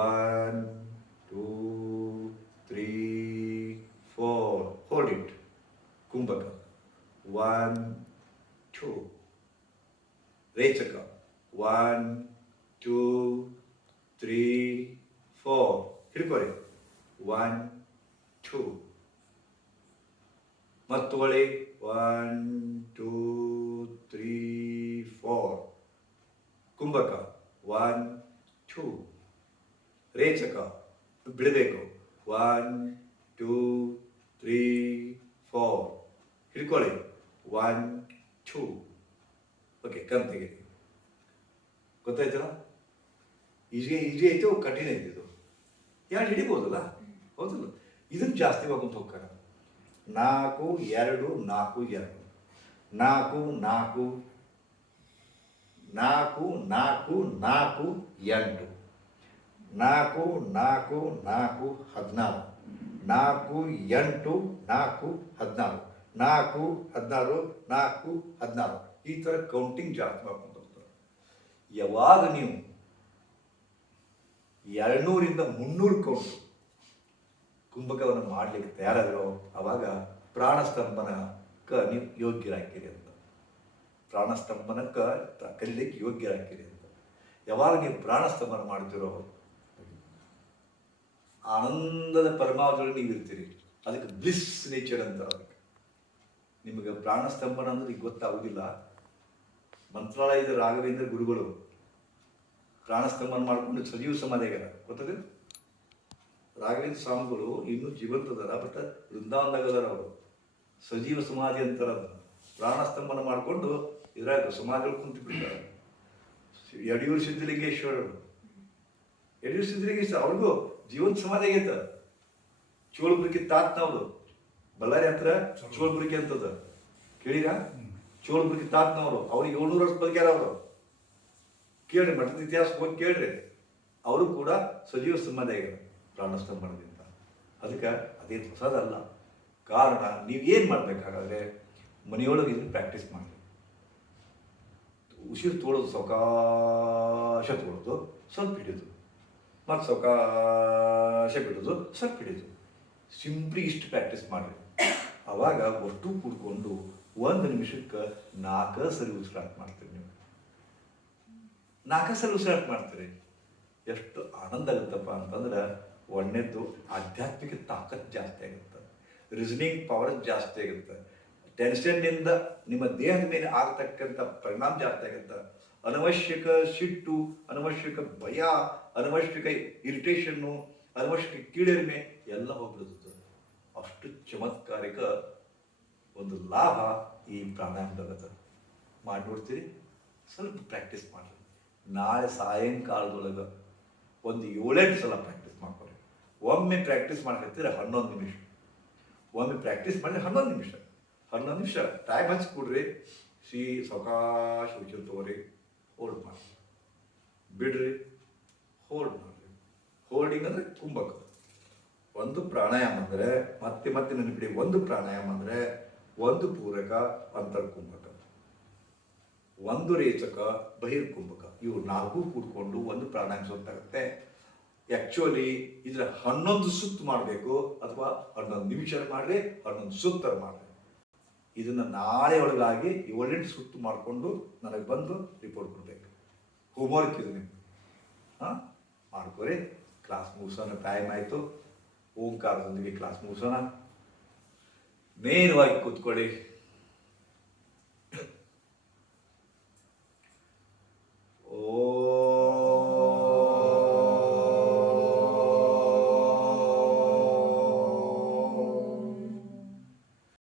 one two three four hold it ಕುಂಭಕ one two ರೇಚಕ one two three four ಹಿಡ್ಕೊಳ್ಳಿ one two ಮತ್ತು ತಗೊಳ್ಳಿ one ರೇಚಕ ಬಿಡಬೇಕು. One two three four ಹಿಡ್ಕೊಳ್ಳಿ. One two okay ಕಣ್ ತೆಗೀರಿ. ಗೊತ್ತಾಯ್ತಲ್ಲ ಈಜಿ ಈಜಿ ಐತೆ ಕಠಿಣ ಐತೆ ಇದು. ಯಾರು ಹಿಡಿಬೋದಲ್ಲ? ಹೌದಲ್ಲ? ಇದನ್ನು ಜಾಸ್ತಿ ಹೋಗ್ಕೊಂತ ಹೋಗ್ತಾರೆ. ನಾಲ್ಕು, ಎರಡು ನಾಲ್ಕು ಎರಡು. ನಾಲ್ಕು ನಾಲ್ಕು. ನಾಲ್ಕು ನಾಲ್ಕು ನಾಲ್ಕು, ಎಂಟು. ನಾಲ್ಕು ನಾಲ್ಕು ನಾಲ್ಕು, ಹದಿನಾರು. ನಾಲ್ಕು, ಎಂಟು, ನಾಲ್ಕು, ಹದಿನಾರು. ನಾಲ್ಕು ಹದಿನಾರು ನಾಲ್ಕು, ಹದಿನಾರು. ಈ ಥರ ಕೌಂಟಿಂಗ್ ಜಾಸ್ತಿ ಮಾಡ್ಕೊಂಡು ಹೋಗ್ತಾರೆ. ಯಾವಾಗ ನೀವು ಎರಡುನೂರಿಂದ ಮುನ್ನೂರು ಕೌಂಟ್ ಕುಂಭಕವನ್ನು ಮಾಡಲಿಕ್ಕೆ ತಯಾರಾದರೋ, ಅವಾಗ ಪ್ರಾಣಸ್ತಂಭನಕ್ಕೆ ನೀವು ಯೋಗ್ಯರಾಗ್ತೀರಿ ಅಂತ. ಪ್ರಾಣಸ್ತಂಭನಕ್ಕೆ ಕಲೀಲಿಕ್ಕೆ ಯೋಗ್ಯರಾಗ್ತೀರಿ ಅಂತ. ಯಾವಾಗ ನೀವು ಪ್ರಾಣಸ್ತಂಭನ ಮಾಡ್ತಿರೋ ಆನಂದದ ಪರಮಾವಧಿಯಲ್ಲಿ ನೀವು ಇರ್ತೀರಿ ಅದಕ್ಕೆ ಬ್ಲಿಸ್ ನೇಚರ್ ಅಂತ ಅದಕ್ಕೆ ನಿಮಗೆ ಪ್ರಾಣಸ್ತಂಭನ ಅಂದ್ರೆ ಈಗ ಗೊತ್ತಾಗುವುದಿಲ್ಲ ಮಂತ್ರಾಲಯದ ರಾಘವೇಂದ್ರ ಗುರುಗಳು ಪ್ರಾಣಸ್ತಂಭನ ಮಾಡಿಕೊಂಡು ಸಜೀವ ಸಮಾಧಿಯಾಗ್ಯಾರ ಗೊತ್ತದೆ ರಾಘವೇಂದ್ರ ಸ್ವಾಮಿಗಳು ಇನ್ನೂ ಜೀವಂತದಾರ, ಬಟ್ ವೃಂದಾವನದಾಗದಾರ ಅವರು. ಸಜೀವ ಸಮಾಧಿ ಅಂತಾರ ಪ್ರಾಣ ಪ್ರಾಣಸ್ತಂಭನ ಮಾಡಿಕೊಂಡು ಇದ್ರಾಗ ಸಮಾಧಿಗಳು ಕುಂತು ಬಿಡ್ತಾರೆ. ಯಡಿಯೂರು ಸಿದ್ಧಲಿಂಗೇಶ್ವರರು. ಯಡಿಯೂರು ಸಿದ್ಧಲಿಂಗೇಶ್ವರ ಅವ್ರಿಗೂ ಜೀವಂತ ಸಮಾಧಿ ಆಗೈತ ತಾತ್ನ ಅವರು ಬಳ್ಳಾರಿ ಹತ್ರ ಚೋಳಬುರ್ಕಿ ಅಂತದ. ಕೇಳಿರ? ತಾತ್ನ ಅವರು ಅವ್ರಿಗೆ ಏಳ್ನೂರು ವರ್ಷ ಬದುಕ್ಯಾರ ಅವರು. ಕೇಳ್ರಿ ಮಠದ ಇತಿಹಾಸ ಹೋಗಿ ಕೇಳ್ರಿ. ಅವರು ಕೂಡ ಸಜೀವ ಸಮಾಧಿ ಆಗ್ಯಾರ ಪ್ರಾಣಸ್ತಂಭನದಿಂದ ಅದಕ್ಕೆ ಅದೇನು ಹೊಸದಲ್ಲ ಕಾರಣ ನೀವೇನು ಮಾಡ್ಬೇಕಾಗಾದ್ರೆ ಮನೆಯೊಳಗೆ ಇದನ್ನು ಪ್ರಾಕ್ಟೀಸ್ ಮಾಡಿ ಉಸಿರು ತೋಳೋದು ಸಾವಕಾಶ ತೋಳೋದು. ಸ್ವಲ್ಪ ಹಿಡಿದು ಮತ್ತು ಸೌಕಾಶ ಬಿಡೋದು ಸ್ವಲ್ಪ ಹಿಡಿದು ಸಿಂಪ್ಲಿ ಇಷ್ಟು ಪ್ರಾಕ್ಟೀಸ್ ಮಾಡಿರಿ. ಅವಾಗ ಒಟ್ಟು ಕೂಡ್ಕೊಂಡು ಒಂದು ನಿಮಿಷಕ್ಕೆ ನಾಲ್ಕು ಸರಿ ಉಸಿರಾಟ ಮಾಡ್ತೀರಿ ನೀವು. ನಾಲ್ಕು ಸರಿ ಉಸಿರಾಟ ಮಾಡ್ತೀರಿ. ಎಷ್ಟು ಆನಂದ ಆಗುತ್ತಪ್ಪ ಅಂತಂದ್ರೆ ಒಳ್ಳೆಯದು ಆಧ್ಯಾತ್ಮಿಕ ತಾಕತ್ ಜಾಸ್ತಿ ಆಗುತ್ತೆ. ರೀಸನಿಂಗ್ ಪವರ್ ಜಾಸ್ತಿ ಆಗುತ್ತೆ. ಟೆನ್ಷನ್ನಿಂದ ನಿಮ್ಮ ದೇಹದ ಮೇಲೆ ಆಗ್ತಕ್ಕಂಥ ಪರಿಣಾಮ ಜಾಸ್ತಿ ಆಗುತ್ತೆ. ಅನವಶ್ಯಕ ಸಿಟ್ಟು, ಅನವಶ್ಯಕ ಭಯ, ಅನವಶ್ಯಕ ಇರಿಟೇಷನ್ನು, ಅನವಶ್ಯಕ ಕೀಳರಿಮೆ ಎಲ್ಲ ಹೋಗ್ಬಿಡುತ್ತೆ. ಅಷ್ಟು ಚಮತ್ಕಾರಿಕ ಒಂದು ಲಾಭ ಈ ಪ್ರಾಣಾಯಾಮದಾಗ ಮಾಡಿ ಸ್ವಲ್ಪ ಪ್ರಾಕ್ಟೀಸ್ ಮಾಡಿರಿ. ನಾಳೆ ಸಾಯಂಕಾಲದೊಳಗೆ ಒಂದು ಏಳೆಂಟು ಸಲ ಪ್ರಾಕ್ಟೀಸ್ ಮಾಡ್ಕೊರಿ ಒಮ್ಮೆ ಪ್ರಾಕ್ಟೀಸ್ ಮಾಡ್ಕೊತೀರ ಹನ್ನೊಂದು ನಿಮಿಷ. ಒಮ್ಮೆ ಪ್ರಾಕ್ಟೀಸ್ ಮಾಡಿ ಹನ್ನೊಂದು ನಿಮಿಷ. ಹನ್ನೊಂದು ನಿಮಿಷ ಟೈಮ್ ಹಚ್ಕೊಡ್ರಿ ಸಿ, ಸಾವಕಾಶ ವಿಚಾರ ತಗೋರಿ. ಹೋಲ್ಡ್ ಮಾಡಿ. ಬಿಡ್ರಿ. ಹೋಲ್ಡ್ ಮಾಡ್ರಿ. ಹೋಲ್ಡಿಂಗ್ ಅಂದರೆ ಕುಂಭಕ ಒಂದು ಪ್ರಾಣಾಯಾಮ ಅಂದರೆ ಮತ್ತೆ ಮತ್ತೆ ನೆನಪಿಡಿ ಒಂದು ಪ್ರಾಣಾಯಾಮ ಅಂದರೆ ಒಂದು ಪೂರಕ ಅಂತರ್ಕುಂಭಕ. ಒಂದು ರೇಚಕ, ಬಹಿರ್ಕುಂಭಕ. ಇವು ನಾಲ್ಕು ಕೂಡ್ಕೊಂಡು ಒಂದು ಪ್ರಾಣಾಯಾಮ ಸುತ್ತಾಗುತ್ತೆ ಆ್ಯಕ್ಚುಲಿ ಇದರ ಹನ್ನೊಂದು ಸುತ್ತು ಮಾಡಬೇಕು, ಅಥವಾ ಹನ್ನೊಂದು ನಿಮಿಷ ಮಾಡ್ರಿ, ಹನ್ನೊಂದು ಸುತ್ತರ ಮಾಡ್ರಿ. ಇದನ್ನ ನಾಳೆ ಒಳಗಾಗಿ ಏಳೆಂಟು ಸುತ್ತು ಮಾಡಿಕೊಂಡು ನನಗೆ ಬಂದು ರಿಪೋರ್ಟ್ ಕೊಡಬೇಕು. ಹೋಮ್ವರ್ಕ್ ಇದು ನಿಮ್ಗೆ ಹಾಂ? ಮಾಡ್ಕೊರಿ. ಕ್ಲಾಸ್ ಮುಗಿಸೋಣ ಟೈಮ್ ಆಯಿತು. ಓಂಕಾರದೊಂದಿಗೆ ಕ್ಲಾಸ್ ಮುಗಿಸೋಣ. ನೇರವಾಗಿ ಕೂತ್ಕೊಳ್ಳಿ.